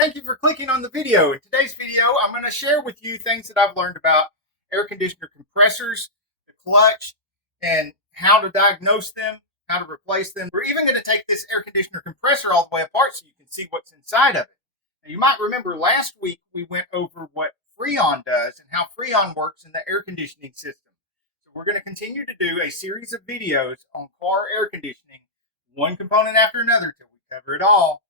Thank you for clicking on the video. In today's video, I'm going to share with you things that I've learned about air conditioner compressors, the clutch, and how to diagnose them, how to replace them. We're even going to take this air conditioner compressor all the way apart so you can see what's inside of it. Now, you might remember last week we went over what Freon does and how Freon works in the air conditioning system. So we're going to continue to do a series of videos on car air conditioning, one component after another till we cover it all.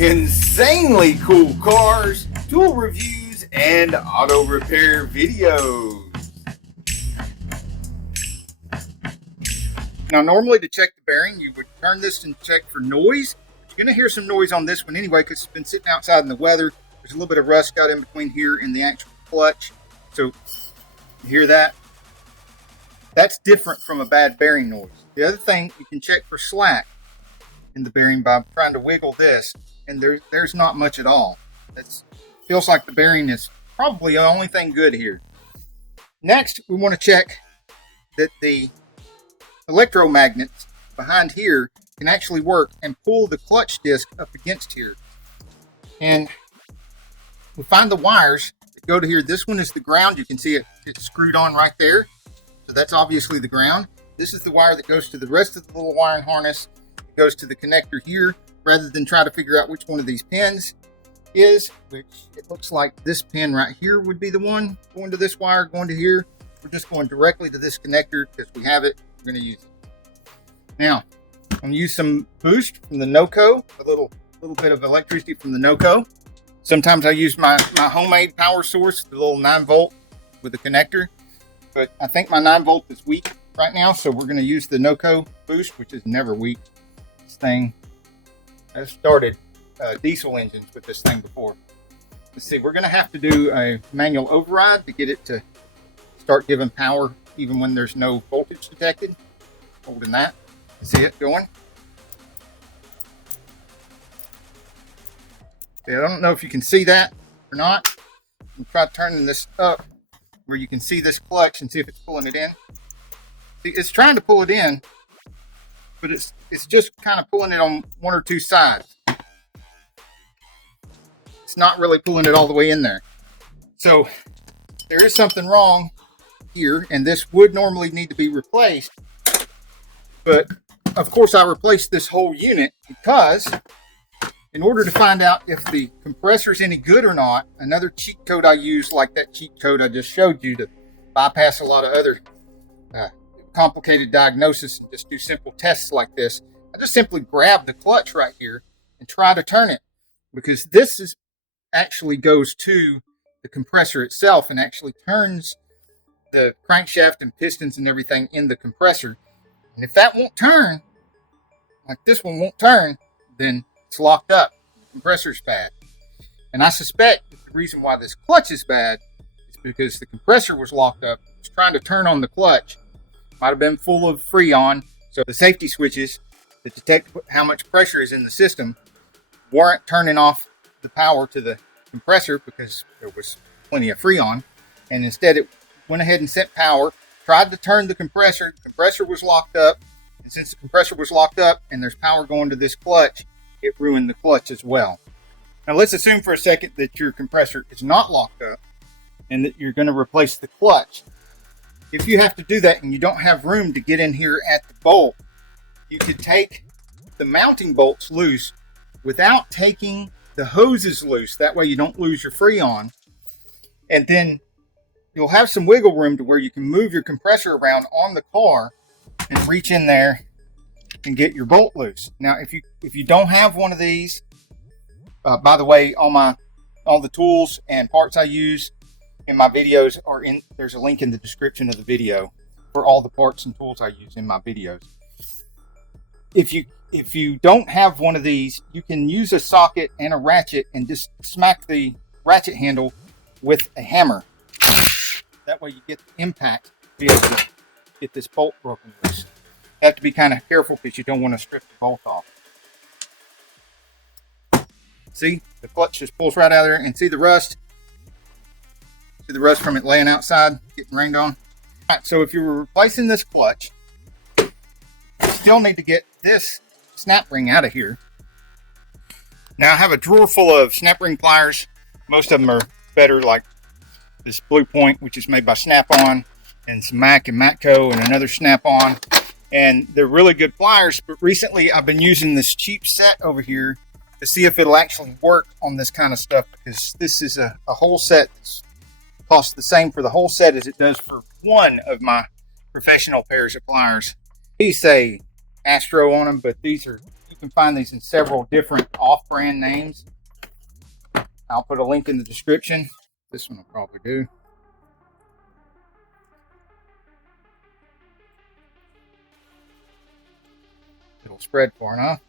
Insanely cool cars, tool reviews, and auto repair videos. Now, normally to check the bearing, you would turn this and check for noise. You're going to hear some noise on this one anyway because it's been sitting outside in the weather. There's a little bit of rust got in between here and the actual clutch. So, you hear that? That's different from a bad bearing noise. The other thing, you can check for slack in the bearing by trying to wiggle this. And there's not much at all. It feels like the bearing is probably the only thing good here. Next, we want to check that the electromagnets behind here can actually work and pull the clutch disc up against here. And we find the wires that go to here. This one is the ground. You can see it's screwed on right there. So that's obviously the ground. This is the wire that goes to the rest of the little wiring harness. It goes to the connector here. Rather than try to figure out which one of these pins is, which it looks like this pin right here would be the one going to this wire, going to here. We're just going directly to this connector because we have it. We're going to use it. Now, I'm going to use some boost from the NOCO, a little bit of electricity from the NOCO. Sometimes I use my homemade power source, the little 9-volt with the connector, but I think my 9-volt is weak right now, so we're going to use the NOCO boost, which is never weak. This thing, I've started diesel engines with this thing before. Let's see, we're going to have to do a manual override to get it to start giving power even when there's no voltage detected. Holding that. See it going? See, I don't know if you can see that or not. I'm try turning this up where you can see this clutch and see if it's pulling it in. See, it's trying to pull it in, but it's just kind of pulling it on one or two sides. It's not really pulling it all the way in there. So there is something wrong here, and this would normally need to be replaced. But of course I replaced this whole unit because in order to find out if the compressor is any good or not, another cheat code I use, like that cheat code I just showed you to bypass a lot of other complicated diagnosis and just do simple tests like this, I just simply grab the clutch right here and try to turn it, because this actually goes to the compressor itself and actually turns the crankshaft and pistons and everything in the compressor. And if that won't turn, like this one won't turn, then it's locked up. The compressor's bad. And I suspect that the reason why this clutch is bad is because the compressor was locked up. It was trying to turn on the clutch. Might have been full of Freon. So the safety switches that detect how much pressure is in the system weren't turning off the power to the compressor because there was plenty of Freon. And instead it went ahead and sent power, tried to turn the compressor. The compressor was locked up. And since the compressor was locked up and there's power going to this clutch, it ruined the clutch as well. Now let's assume for a second that your compressor is not locked up and that you're going to replace the clutch. If you have to do that and you don't have room to get in here at the bolt, you could take the mounting bolts loose without taking the hoses loose. That way you don't lose your Freon. And then you'll have some wiggle room to where you can move your compressor around on the car and reach in there and get your bolt loose. Now, if you don't have one of these, by the way, all the tools and parts I use in my videos are in. There's a link in the description of the video for all the parts and tools I use in my videos. If you don't have one of these, you can use a socket and a ratchet and just smack the ratchet handle with a hammer. That way you get the impact to be able to get this bolt broken loose. You have to be kind of careful because you don't want to strip the bolt off. See, the clutch just pulls right out of there, and see the rust? See the rust from it laying outside, getting rained on? All right, so if you were replacing this clutch, you still need to get this snap ring out of here. Now I have a drawer full of snap ring pliers. Most of them are better, like this Blue Point, which is made by Snap-on, and some Mac and Matco, and another Snap-on. And they're really good pliers, but recently I've been using this cheap set over here to see if it'll actually work on this kind of stuff, because this is a whole set that's costs the same for the whole set as it does for one of my professional pairs of pliers. These say Astro on them, but these are, you can find these in several different off-brand names. I'll put a link in the description. This one will probably do. It'll spread far enough.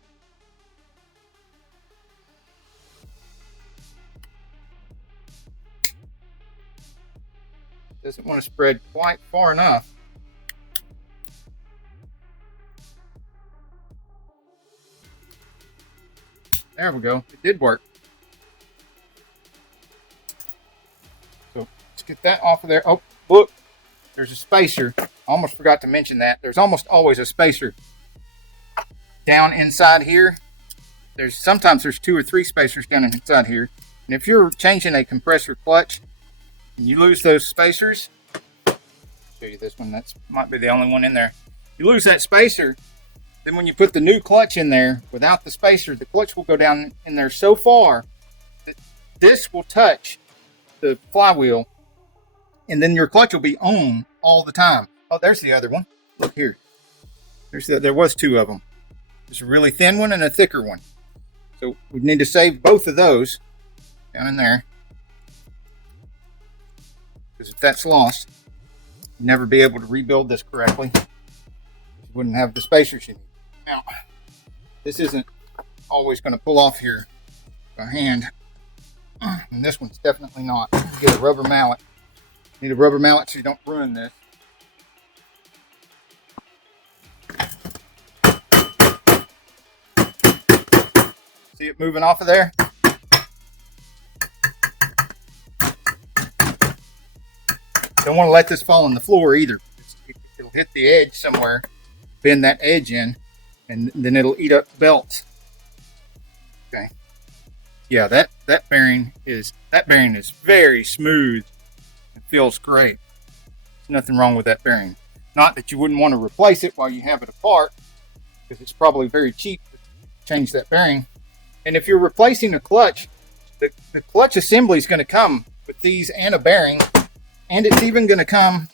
Doesn't want to spread quite far enough. There we go. It did work. So let's get that off of there. Oh, look, there's a spacer. I almost forgot to mention that. There's almost always a spacer down inside here. Sometimes there's 2 or 3 spacers down inside here. And if you're changing a compressor clutch and you lose those spacers, I'll show you this one. That might be the only one in there. You lose that spacer, then when you put the new clutch in there without the spacer, the clutch will go down in there so far that this will touch the flywheel, and then your clutch will be on all the time. Oh, there's the other one. Look here. There was 2 of them. There's a really thin one and a thicker one. So we need to save both of those down in there, because if that's lost, you'll never be able to rebuild this correctly. You wouldn't have the spacers you need. Now, this isn't always going to pull off here by hand, and this one's definitely not. Get a rubber mallet. Need a rubber mallet so you don't ruin this. See it moving off of there? Don't want to let this fall on the floor either. It'll hit the edge somewhere, bend that edge in, and then it'll eat up belts. Okay. Yeah, that bearing is very smooth. It feels great. There's nothing wrong with that bearing. Not that you wouldn't want to replace it while you have it apart, because it's probably very cheap to change that bearing. And if you're replacing a clutch, the clutch assembly is going to come with these and a bearing, and it's even going to come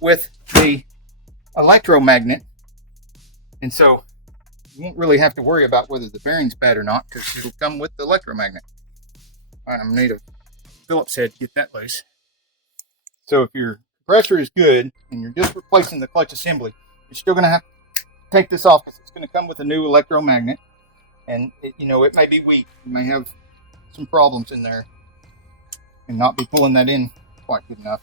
with the electromagnet. And so you won't really have to worry about whether the bearing's bad or not, because it'll come with the electromagnet. All right, I'm going to need a Phillips head to get that loose. So if your compressor is good and you're just replacing the clutch assembly, you're still going to have to take this off, because it's going to come with a new electromagnet. And it may be weak. You may have some problems in there and not be pulling that in quite good enough.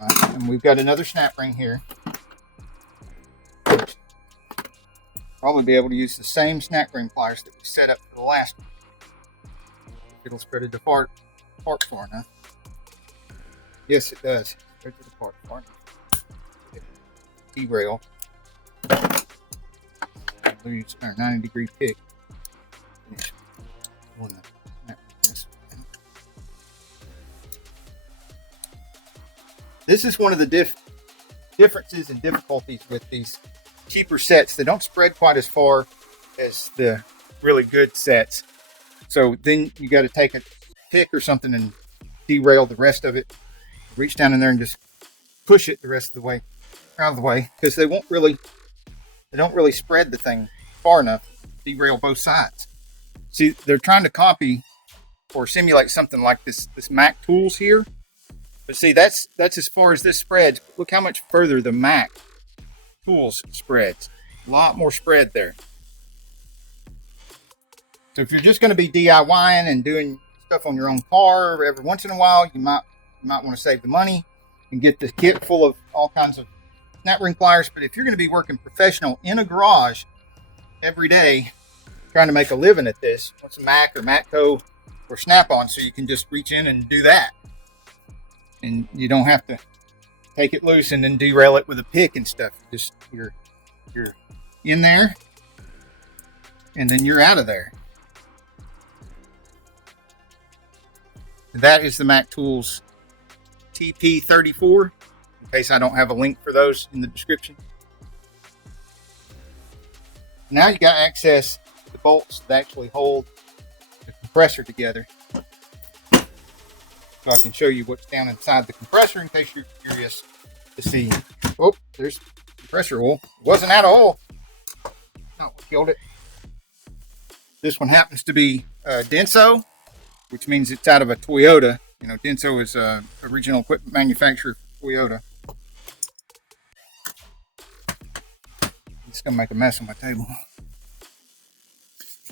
All right, and we've got another snap ring here. Probably be able to use the same snap ring pliers that we set up for the last one. It'll spread it apart far enough. Yes, it does. Spread it apart far enough. Derail. Use our 90-degree pick. This is one of the differences and difficulties with these cheaper sets. They don't spread quite as far as the really good sets. So then you got to take a pick or something and derail the rest of it. Reach down in there and just push it the rest of the way out of the way, because they don't really spread the thing far enough to derail both sides. See, they're trying to copy or simulate something like this Mac tools here. But see, that's as far as this spreads. Look how much further the Mac tools spreads. A lot more spread there. So if you're just going to be DIYing and doing stuff on your own car every once in a while, you might want to save the money and get the kit full of all kinds of snap ring pliers. But if you're going to be working professional in a garage every day, trying to make a living at this, what's a Mac or Matco or Snap-on, so you can just reach in and do that, and you don't have to take it loose and then derail it with a pick and stuff. Just you're in there, and then you're out of there. That is the Mac Tools TP34, in case I don't have a link for those in the description. Now you got access to the bolts that actually hold the compressor together. So I can show you what's down inside the compressor in case you're curious to see. Oh, there's compressor oil. It wasn't out of oil. No, killed it. This one happens to be Denso, which means it's out of a Toyota. You know, Denso is a original equipment manufacturer for Toyota. It's gonna make a mess on my table.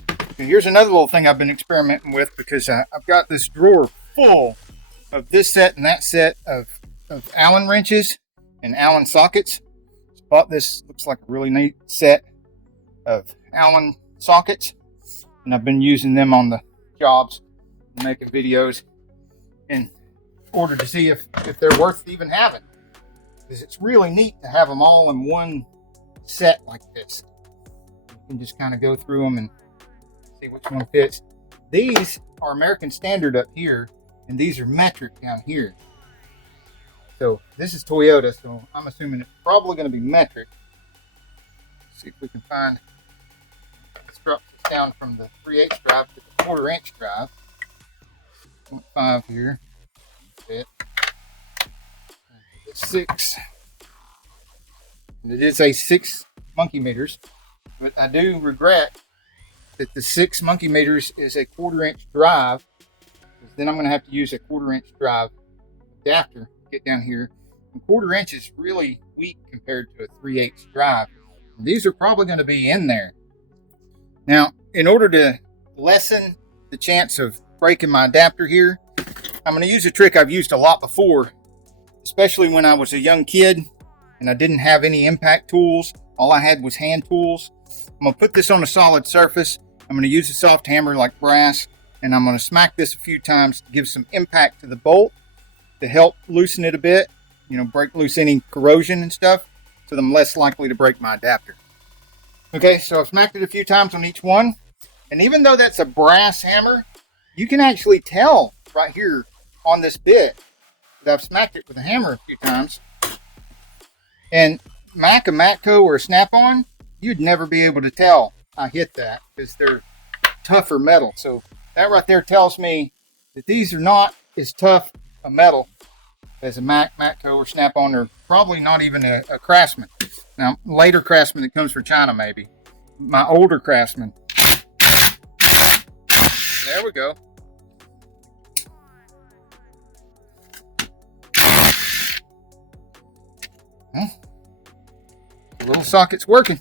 Okay, here's another little thing I've been experimenting with, because I've got this drawer full of this set and that set of Allen wrenches and Allen sockets. Just bought this, looks like a really neat set of Allen sockets, and I've been using them on the jobs and making videos in order to see if they're worth even having, because it's really neat to have them all in one set like this. You can just kind of go through them and see which one fits. These are American Standard up here, and these are metric down here. So this is Toyota, so I'm assuming it's probably going to be metric. Let's see if we can find. Let's drop this down from the 3/8 drive to the 1/4" drive. 0.5 here. Fit. It's 6. And it is a 6 monkey meters, but I do regret that the 6 monkey meters is a 1/4" drive, because then I'm going to have to use a 1/4" drive adapter to get down here. And 1/4" is really weak compared to a 3/8 drive. And these are probably going to be in there. Now, in order to lessen the chance of breaking my adapter here, I'm going to use a trick I've used a lot before, especially when I was a young kid and I didn't have any impact tools. All I had was hand tools. I'm going to put this on a solid surface. I'm going to use a soft hammer like brass, and I'm going to smack this a few times to give some impact to the bolt to help loosen it a bit, you know, break loose any corrosion and stuff, so I'm less likely to break my adapter. Okay, so I've smacked it a few times on each one, and even though that's a brass hammer, you can actually tell right here on this bit that I've smacked it with a hammer a few times. And a Matco or a Snap-on, you'd never be able to tell I hit that, because they're tougher metal. So that right there tells me that these are not as tough a metal as a Matco or Snap-on, or probably not even a Craftsman. Now, later Craftsman that comes from China, maybe. My older Craftsman. There we go. The little socket's working.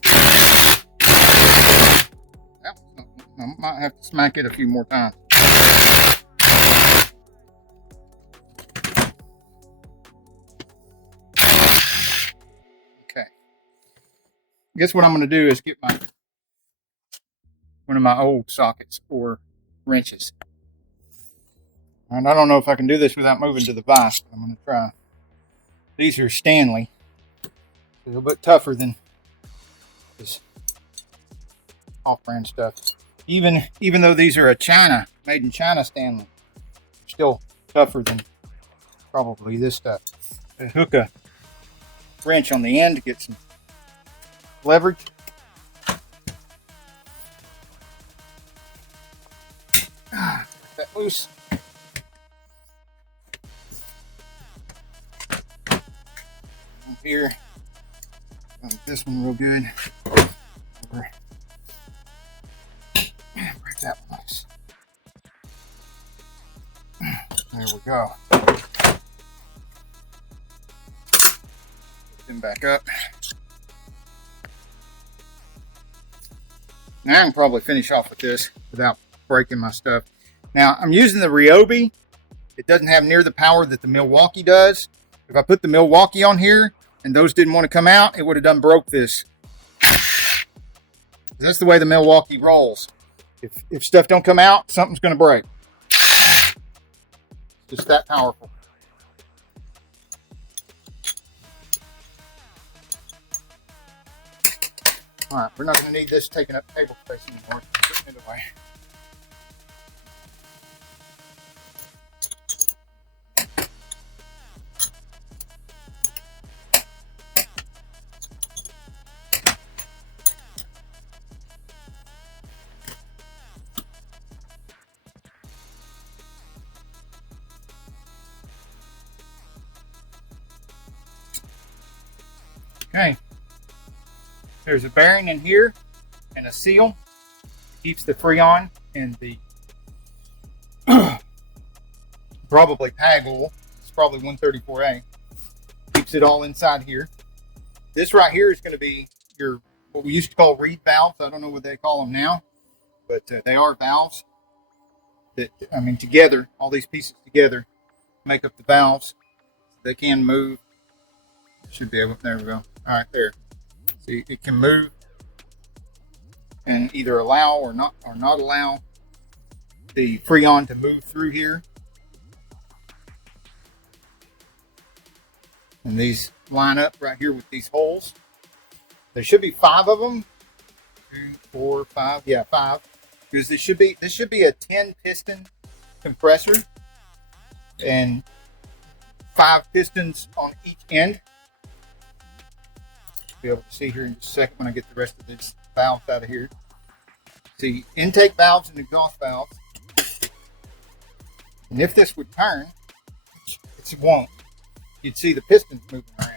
I might have to smack it a few more times. Okay. I guess what I'm going to do is get one of my old sockets or wrenches. And I don't know if I can do this without moving to the vise, but I'm going to try. These are Stanley. A little bit tougher than this off-brand stuff. Even though these are made in China Stanley, they're still tougher than probably this stuff. I hook a wrench on the end to get some leverage. Get that loose. Here, this one real good. Break that one loose. There we go. Put them back up. Now I can probably finish off with this without breaking my stuff. Now I'm using the Ryobi. It doesn't have near the power that the Milwaukee does. If I put the Milwaukee on here and those didn't want to come out, it would have done broke this. That's the way the Milwaukee rolls. If stuff don't come out, something's going to break. It's just that powerful. All right, we're not going to need this taking up table space anymore. Putting it away. Okay. There's a bearing in here and a seal. Keeps the Freon and the probably tag oil. It's probably 134A. Keeps it all inside here. This right here is going to be your, what we used to call reed valves. I don't know what they call them now, but they are valves that, I mean, together, all these pieces together make up the valves. They can move. Should be able, there we go. All right, there. See, it can move and either allow or not allow the Freon to move through here. And these line up right here with these holes. There should be 5 of them. 2, 4, 5. Yeah, 5. Because this should be a 10 piston compressor and 5 pistons on each end. Be able to see here in just a second when I get the rest of these valves out of here. See, intake valves and exhaust valves. And if this would turn, it won't, you'd see the pistons moving around.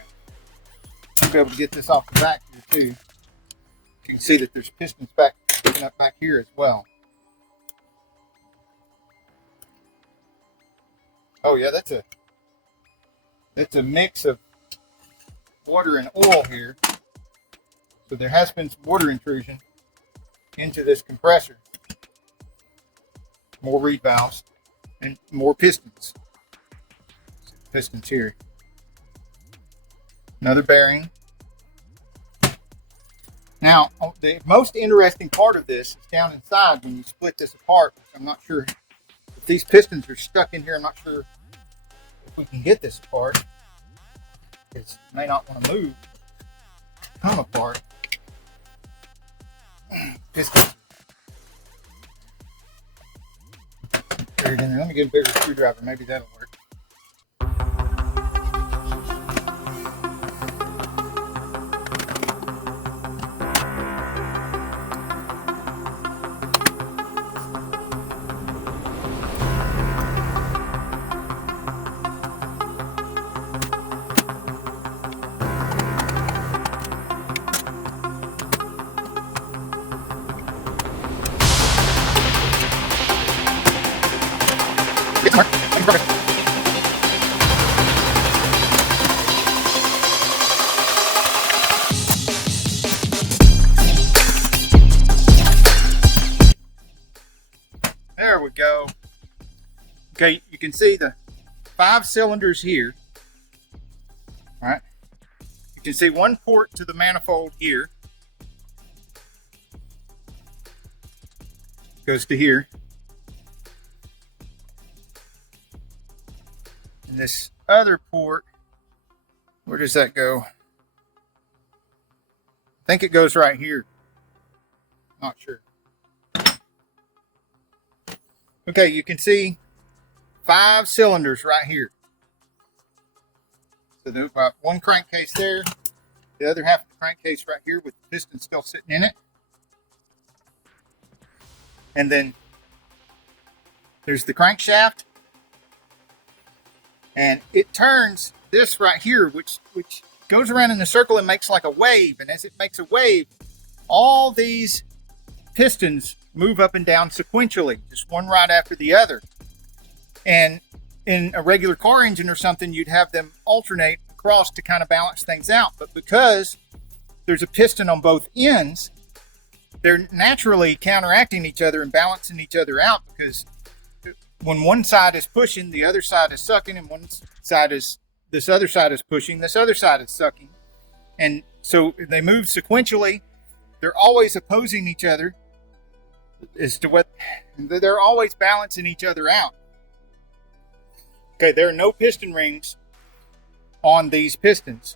You'll be able to get this off the back here too. You can see that there's pistons sticking up back here as well. Oh yeah, that's a mix of water and oil here. So there has been some water intrusion into this compressor. More reed valves and more pistons. Pistons here. Another bearing. Now, the most interesting part of this is down inside when you split this apart. I'm not sure if these pistons are stuck in here. I'm not sure if we can get this apart. It may not want to move. Come apart. Pistons. Buried in there. Let me get a bigger screwdriver. Maybe that'll work. There we go. Okay, you can see the 5 cylinders here. All right. You can see one port to the manifold here. Goes to here. And this other port, where does that go? I think it goes right here. Not sure. Okay, you can see 5 cylinders right here. So there's about one crankcase there. The other half of the crankcase right here with the piston still sitting in it. And then there's the crankshaft. And it turns this right here, which goes around in a circle and makes like a wave. And as it makes a wave, all these pistons move up and down sequentially, just one right after the other. And in a regular car engine or something, you'd have them alternate across to kind of balance things out. But because there's a piston on both ends, they're naturally counteracting each other and balancing each other out, because when one side is pushing, the other side is sucking, and this other side is pushing, this other side is sucking. And so they move sequentially. They're always opposing each other as to what they're always balancing each other out. Okay, there are no piston rings on these pistons.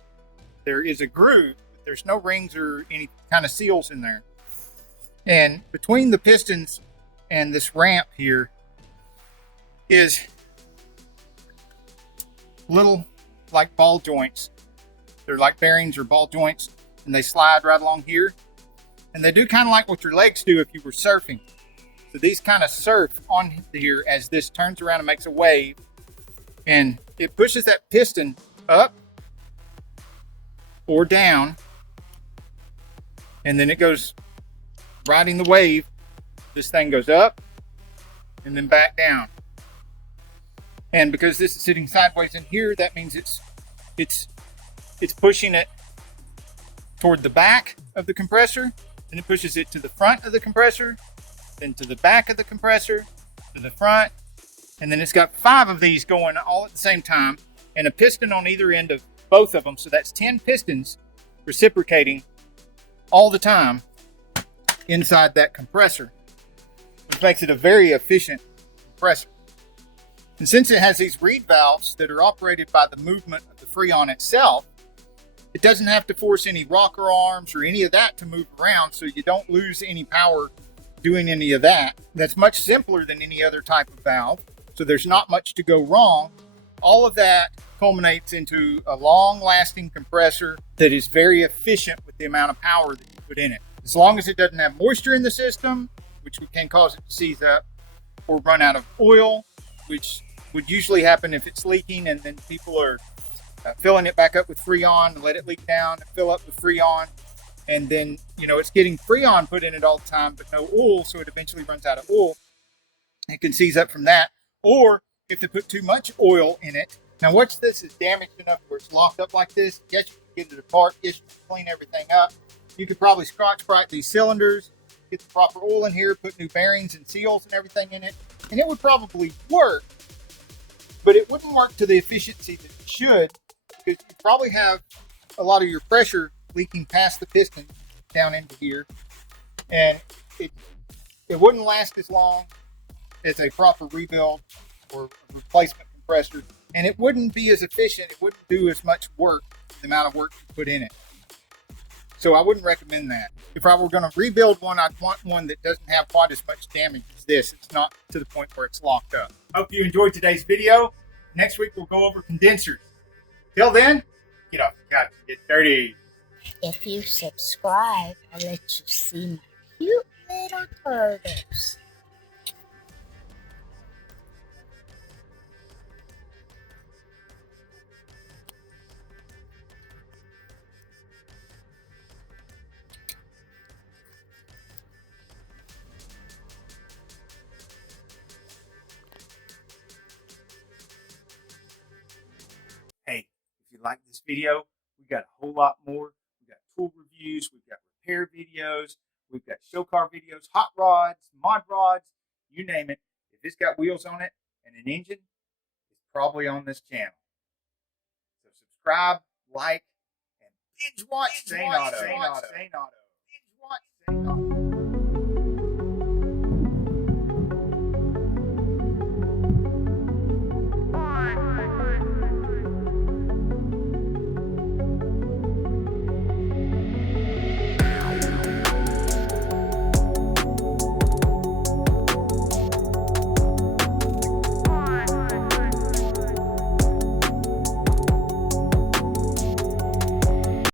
There is a groove, but there's no rings or any kind of seals in there. And between the pistons and this ramp here is little like ball joints. They're like bearings or ball joints, and they slide right along here. And they do kind of like what your legs do if you were surfing. So these kind of surf on here as this turns around and makes a wave. And it pushes that piston up or down and then it goes riding the wave. This thing goes up and then back down. And because this is sitting sideways in here, that means it's pushing it toward the back of the compressor, then it pushes it to the front of the compressor, then to the back of the compressor, to the front, and then it's got 5 of these going all at the same time, and a piston on either end of both of them. So that's 10 pistons reciprocating all the time inside that compressor, which makes it a very efficient compressor. And since it has these reed valves that are operated by the movement of the Freon itself, it doesn't have to force any rocker arms or any of that to move around, so you don't lose any power doing any of that. That's much simpler than any other type of valve, so there's not much to go wrong. All of that culminates into a long-lasting compressor that is very efficient with the amount of power that you put in it. As long as it doesn't have moisture in the system, which can cause it to seize up, or run out of oil, which would usually happen if it's leaking and then people are filling it back up with Freon and let it leak down and fill up with Freon. And then, it's getting Freon put in it all the time, but no oil, so it eventually runs out of oil. It can seize up from that. Or if they put too much oil in it. Now, once this is damaged enough where it's locked up like this, yes, you can get it apart. Yes, you can clean everything up. You could probably scotch-brite these cylinders, get the proper oil in here, put new bearings and seals and everything in it, and it would probably work, but it wouldn't work to the efficiency that it should, because you probably have a lot of your pressure leaking past the piston down into here, and it wouldn't last as long as a proper rebuild or replacement compressor, and it wouldn't be as efficient. It wouldn't do as much work, the amount of work you put in it. So I wouldn't recommend that. If I were going to rebuild one, I'd want one that doesn't have quite as much damage as this. It's not to the point where it's locked up. Hope you enjoyed today's video. Next week, we'll go over condensers. Till then, get off the couch and get dirty. If you subscribe, I'll let you see my cute little turtles. Hey, if you like this video, we got a whole lot more. We got tool reviews, we've got repair videos, we've got show car videos, hot rods, mod rods, you name it. If it's got wheels on it and an engine, it's probably on this channel. So subscribe, like, and binge watch Saneauto. Binge watch Saneauto.